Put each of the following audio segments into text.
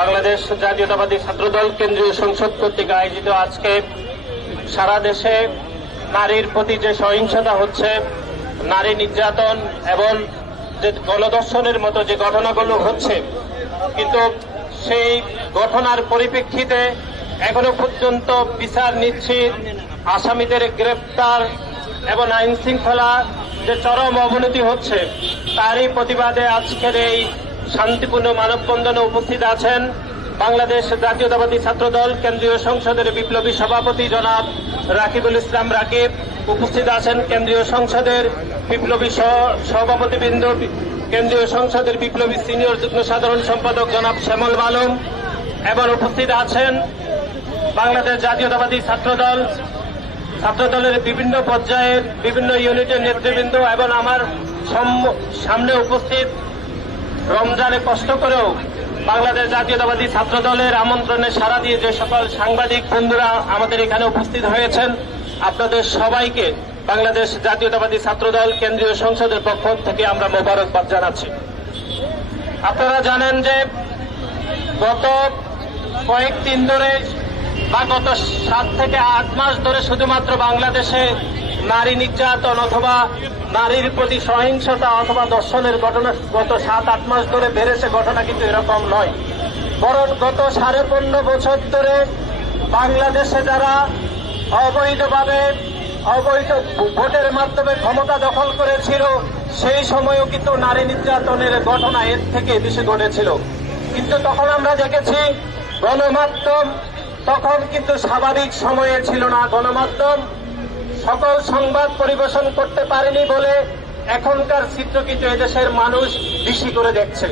বাংলাদেশ জাতীয়তাবাদী ছাত্রদল কেন্দ্রীয় সংসদ কর্তৃক আয়োজিত আজকে সারা দেশে নারীর প্রতি যে সহিংসতা হচ্ছে, নারী নির্যাতন এবং যে গণদর্শনের মতো যে ঘটনাগুলো হচ্ছে, কিন্তু সেই ঘটনার পরিপ্রেক্ষিতে এখনও পর্যন্ত বিচার নিশ্চিত, আসামিদের গ্রেপ্তার এবং আইন শৃঙ্খলা যে চরম অবনতি হচ্ছে, তারই প্রতিবাদে আজকের এই শান্তিপূর্ণ মানববন্ধনে উপস্থিত আছেন বাংলাদেশ জাতীয়তাবাদী ছাত্রদল, কেন্দ্রীয় সংসদের বিপ্লবী সভাপতি জনাব রাকিবুল ইসলাম রাকিব। উপস্থিত আছেন কেন্দ্রীয় সংসদের বিপ্লবী সভাপতিবৃন্দ, কেন্দ্রীয় সংসদের বিপ্লবী সিনিয়র যুগ্ম সাধারণ সম্পাদক জনাব শ্যামল মালুম এবং উপস্থিত আছেন বাংলাদেশ জাতীয়তাবাদী ছাত্রদল। ছাত্রদলের বিভিন্ন পর্যায়ের বিভিন্ন ইউনিটের নেতৃবৃন্দ এবং আমার সামনে উপস্থিত রমজানে কষ্ট করেও বাংলাদেশ জাতীয়তাবাদী ছাত্র দলের আমন্ত্রণে সাড়া দিয়ে যে সকল সাংবাদিক বন্ধুরা আমাদের এখানে উপস্থিত হয়েছেন, আপনাদের সবাইকে বাংলাদেশ জাতীয়তাবাদী ছাত্র দল কেন্দ্রীয় সংসদের পক্ষ থেকে আমরা মোবারকবাদ জানাচ্ছি। আপনারা জানেন যে গত কয়েকদিন ধরে বা গত সাত থেকে আট মাস ধরে শুধুমাত্র বাংলাদেশে নারী নির্যাতন অথবা নারীর প্রতি সহিংসতা অথবা দর্শনের ঘটনা গত সাত, আট মাস ধরে বেড়েছে, ঘটনা কিন্তু এরকম নয়। বরং গত সাড়ে পনেরো বছর ধরে বাংলাদেশে যারা অবৈধভাবে অবৈধ ভোটের মাধ্যমে ক্ষমতা দখল করেছিল, সেই সময়ও কিন্তু নারী নির্যাতনের ঘটনা এর থেকে বেশি ঘটেছিল। কিন্তু তখন আমরা দেখেছি, গণমাধ্যম তখন কিন্তু স্বাভাবিক সময়ে ছিল না। গণমাধ্যম সকল সংবাদ পরিবেশন করতে পারেনি বলে এখনকার চিত্র কিন্তু এদেশের মানুষ বেশি করে দেখছে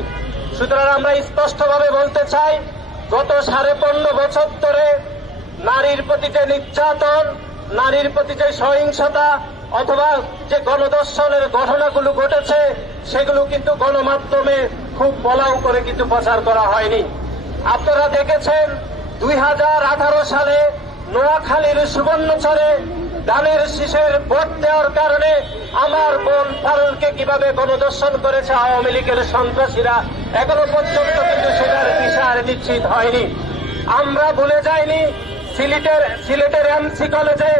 সুতরাং আমরা স্পষ্টভাবে বলতে চাই, গত সাড়ে পনেরো বছর ধরে নারীর প্রতি যে নির্যাতন, নারীর প্রতি যে সহিংসতা অথবা যে গণদর্শনের ঘটনাগুলো ঘটেছে, সেগুলো কিন্তু গণমাধ্যমে খুব বলাও করে কিন্তু প্রচার করা হয়নি। আপনারা দেখেছেন, দুই হাজার আঠারো সালে নোয়াখালীর সুবর্ণচরে ধানের শীষের ভোট দেওয়ার কারণে আমার বোন পারুলকে কীভাবে গণদর্শন করেছে আওয়ামী লীগের সন্ত্রাসীরা, এখনও পর্যন্ত কিন্তু সেটার বিচার নিশ্চিত হয়নি। আমরা ভুলে যাইনি, সিলেটের সিলেটের এমসি কলেজে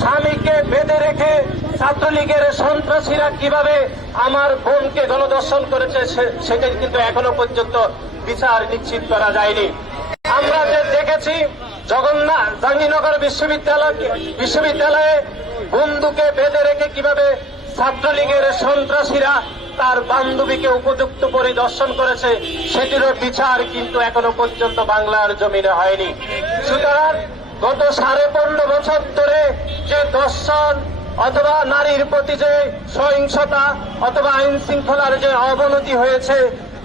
স্বামীকে বেঁধে রেখে ছাত্রলীগের সন্ত্রাসীরা কীভাবে আমার বোনকে গণদর্শন করেছে সেটা কিন্তু এখনও পর্যন্ত বিচার নিশ্চিত করা যায়নি। আমরা যে দেখেছি জগন্নাথ জাহাঙ্গীরনগর বিশ্ববিদ্যালয় বিশ্ববিদ্যালয়ে বন্ধুকে বেঁধে রেখে কীভাবে ছাত্রলীগের সন্ত্রাসীরা তার বান্ধবীকে উপযুক্ত পরিদর্শন করেছে, সেটিরও বিচার কিন্তু এখনও পর্যন্ত বাংলার জমিনে হয়নি। সুতরাং গত সাড়ে পনেরো বছর ধরে যে দর্শন অথবা নারীর প্রতি যে সহিংসতা অথবা আইন শৃঙ্খলার যে অবনতি হয়েছে,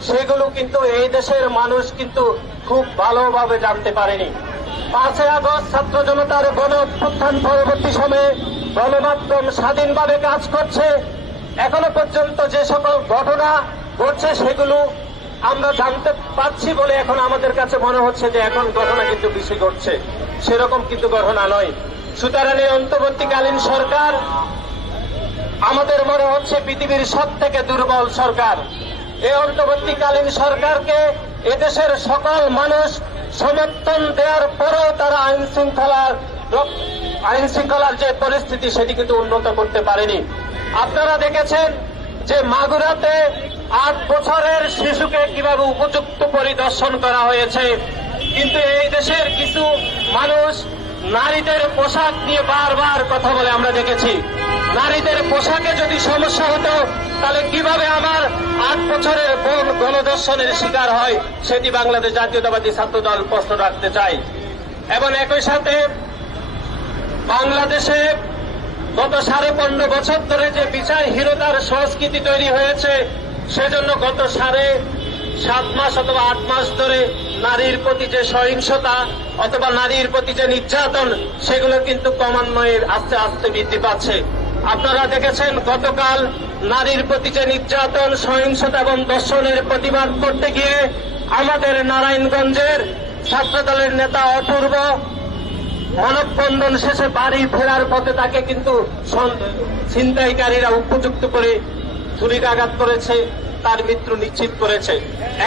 সেগুলো কিন্তু এই দেশের মানুষ কিন্তু খুব ভালোভাবে জানতে পারেনি। পাঁচই আগস্ট ছাত্র জনতার গণ অভ্যুত্থান পরবর্তী সময়ে গণমাধ্যম স্বাধীনভাবে কাজ করছে। এখনও পর্যন্ত যে সকল ঘটনা ঘটছে সেগুলো আমরা জানতে পারছি বলে এখন আমাদের কাছে মনে হচ্ছে যে এখন ঘটনা কিন্তু বেশি ঘটছে। সেরকম কিন্তু ঘটনা নয়। সুতরাং এই অন্তর্বর্তীকালীন সরকার আমাদের মনে হচ্ছে পৃথিবীর সব থেকে দুর্বল সরকার। এই অন্তর্বর্তীকালীন সরকারকে এদেশের সকল মানুষ সমর্থন দেওয়ার পরেও তারা আইন শৃঙ্খলার আইন শৃঙ্খলার যে পরিস্থিতি, সেটি কিন্তু উন্নত করতে পারেনি। আপনারা দেখেছেন যে মাগুরাতে আট বছরের শিশুকে কীভাবে উপযুক্ত পরিদর্শন করা হয়েছে। কিন্তু এই দেশের কিছু মানুষ নারীদের পোশাক নিয়ে বারবার কথা বলে আমরা দেখেছি। নারীদের পোশাকে যদি সমস্যা হতো, তাহলে কীভাবে আমার আট বছরের বোন গণদর্শনের শিকার হয়, সেটি বাংলাদেশ জাতীয়তাবাদী ছাত্র দল প্রশ্ন রাখতে চাই। এবং একই সাথে বাংলাদেশে গত সাড়ে পনেরো বছর ধরে যে বিচার বিচারহীনতার সংস্কৃতি তৈরি হয়েছে, সেজন্য গত সাড়ে সাত মাস অথবা আট মাস ধরে নারীর প্রতি যে সহিংসতা অথবা নারীর প্রতি যে নির্যাতন, সেগুলো কিন্তু ক্রমান্বয়ে আস্তে আস্তে বৃদ্ধি পাচ্ছে। আপনারা দেখেছেন, গতকাল নারীর প্রতি যে নির্যাতন, সহিংসতা এবং দর্শনের প্রতিবাদ করতে গিয়ে আমাদের নারায়ণগঞ্জের ছাত্রদলের নেতা অপূর্ব মানববন্ধন শেষে বাড়ি ফেরার পথে তাকে কিন্তু ছিনতাইকারীরা উপযুক্ত করে ছুরিকাঘাত করেছে। তার মৃত্যু নিশ্চিত করেছে।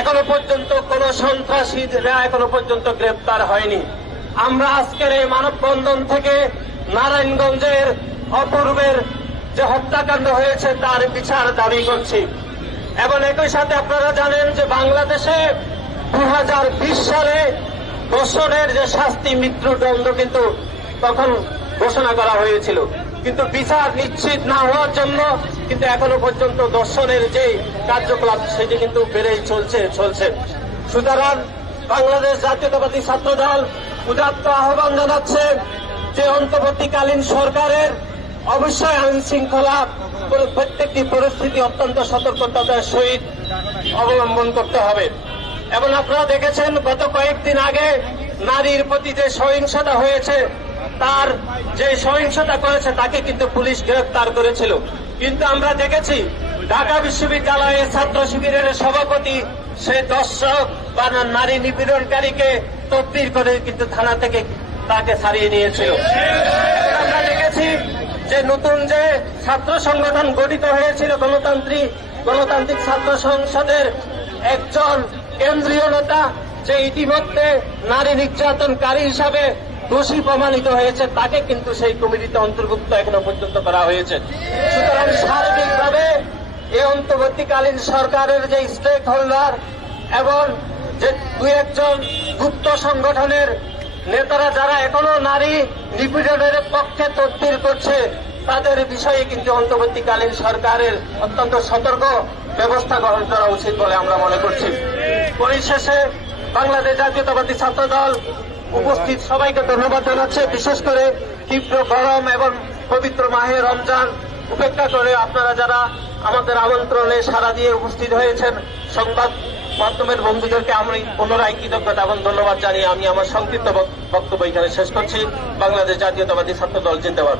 এখনও পর্যন্ত কোন সন্ত্রাসীরা এখনও পর্যন্ত গ্রেপ্তার হয়নি। আমরা আজকের এই মানববন্ধন থেকে নারায়ণগঞ্জের অপূর্বের যে হত্যাকাণ্ড হয়েছে, তার বিচার দাবি করছি। এবং একই সাথে আপনারা জানেন যে বাংলাদেশে দু হাজার বিশ সালে দর্শনের যে শাস্তি, মৃত্যুদণ্ড কিন্তু তখন ঘোষণা করা হয়েছিল। কিন্তু বিচার নিশ্চিত না হওয়ার জন্য কিন্তু এখনও পর্যন্ত দর্শনের যে কার্যকলাপ, সেটি কিন্তু বেড়েই চলছে চলছে। সুতরাং বাংলাদেশ জাতীয়তাবাদী ছাত্র দল উদাত্ত আহ্বান জানাচ্ছে যে অন্তর্বর্তীকালীন সরকারের অবশ্যই আইন শৃঙ্খলা প্রত্যেকটি পরিস্থিতি অত্যন্ত সতর্কতার সহিত অবলম্বন করতে হবে। এবং আপনারা দেখেছেন, গত কয়েকদিন আগে নারীর প্রতি যে সহিংসতা হয়েছে তার যে সহিংসতা করেছে তাকে কিন্তু পুলিশ গ্রেফতার করেছিল। কিন্তু আমরা দেখেছি, ঢাকা বিশ্ববিদ্যালয়ের ছাত্র শিবিরের সভাপতি, সে দর্শক বা নারী নিপীড়নকারীকে তদবির করে কিন্তু থানা থেকে তাকে ছাড়িয়ে নিয়েছিল। আমরা দেখেছি যে নতুন যে ছাত্র সংগঠন গঠিত হয়েছিল গণতান্ত্রিক গণতান্ত্রিক ছাত্র সংসদের একজন কেন্দ্রীয় নেতা, যে ইতিমধ্যে নারী নির্যাতনকারী হিসাবে দোষী প্রমাণিত হয়েছে, তাকে কিন্তু সেই কমিটিতে অন্তর্ভুক্ত এখনও পর্যন্ত করা হয়েছে। সুতরাং সার্বিকভাবে এই অন্তর্বর্তীকালীন সরকারের যে স্টেক হোল্ডার এবং যে দু একজন গুপ্ত সংগঠনের নেতারা, যারা এখনও নারী নিপীড়নের পক্ষে তদবির করছে, তাদের বিষয়ে কিন্তু অন্তর্বর্তীকালীন সরকারের অত্যন্ত সতর্ক ব্যবস্থা গ্রহণ করা উচিত বলে আমরা মনে করছি। পরিশেষে বাংলাদেশ জাতীয়তাবাদী ছাত্র দল উপস্থিত সবাইকে ধন্যবাদ জানাচ্ছে। বিশেষ করে তীব্র গরম এবং পবিত্র মাহে রমজান উপেক্ষা করে আপনারা যারা আমাদের আমন্ত্রণে সারা দিয়ে উপস্থিত হয়েছেন, সংবাদ মাধ্যমের বন্ধুদেরকে আমি পুনরায় কৃতজ্ঞতা এবং ধন্যবাদ জানিয়ে আমি আমার সংক্ষিপ্ত বক্তব্য এখানে শেষ করছি। বাংলাদেশ জাতীয়তাবাদী ছাত্র দল জিন্দাবাদ।